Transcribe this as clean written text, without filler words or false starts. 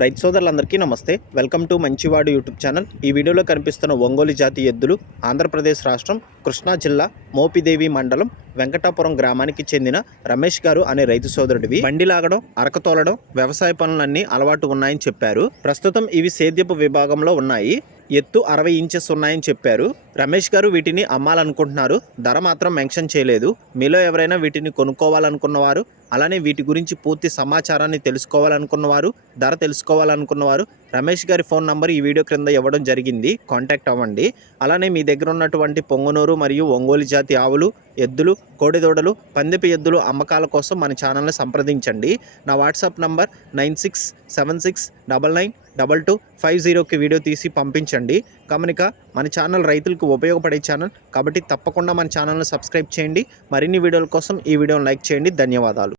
రైతు సోదరులందరికీ నమస్తే. వెల్కమ్ టు మంచివాడు యూట్యూబ్ ఛానల్. ఈ వీడియోలో కనిపిస్తున్న ఒంగోలు జాతి ఎద్దులు ఆంధ్రప్రదేశ్ రాష్ట్రం కృష్ణా జిల్లా మోపిదేవి మండలం వెంకటాపురం గ్రామానికి చెందిన రమేష్ గారు అనే రైతు సోదరుడివి. బండి లాగడం, అరకతోలడం, వ్యవసాయ పనులన్నీ అలవాటు ఉన్నాయని చెప్పారు. ప్రస్తుతం ఇవి సేద్యపు విభాగంలో ఉన్నాయి. ఎత్తు 60 ఇంచెస్ ఉన్నాయని చెప్పారు. రమేష్ గారు వీటిని అమ్మాలనుకుంటున్నారు. ధర మాత్రం మెన్షన్ చేయలేదు. మీలో ఎవరైనా వీటిని కొనుక్కోవాలనుకున్నవారు, అలానే వీటి గురించి పూర్తి సమాచారాన్ని తెలుసుకోవాలనుకున్నవారు, ధర తెలుసుకోవాలనుకున్నవారు రమేష్ గారి ఫోన్ నంబర్ ఈ వీడియో క్రింద ఇవ్వడం జరిగింది. కాంటాక్ట్ అవ్వండి. అలానే మీ దగ్గర ఉన్నటువంటి పొంగనూరు మరియు ఒంగోలు జాతి ఆవులు, ఎద్దులు, కోడెదూడలు, పందిపి ఎద్దులు అమ్మకాల కోసం మన ఛానల్ని సంప్రదించండి. నా వాట్సాప్ నంబర్ 9676992250కి వీడియో తీసి పంపించండి. గమనిక మన ఛానల్ రైతులకు ఉపయోగపడే ఛానల్ కాబట్టి తప్పకుండా మన ఛానల్ని సబ్స్క్రైబ్ చేయండి. మరిన్ని వీడియోల కోసం ఈ వీడియోని లైక్ చేయండి. ధన్యవాదాలు.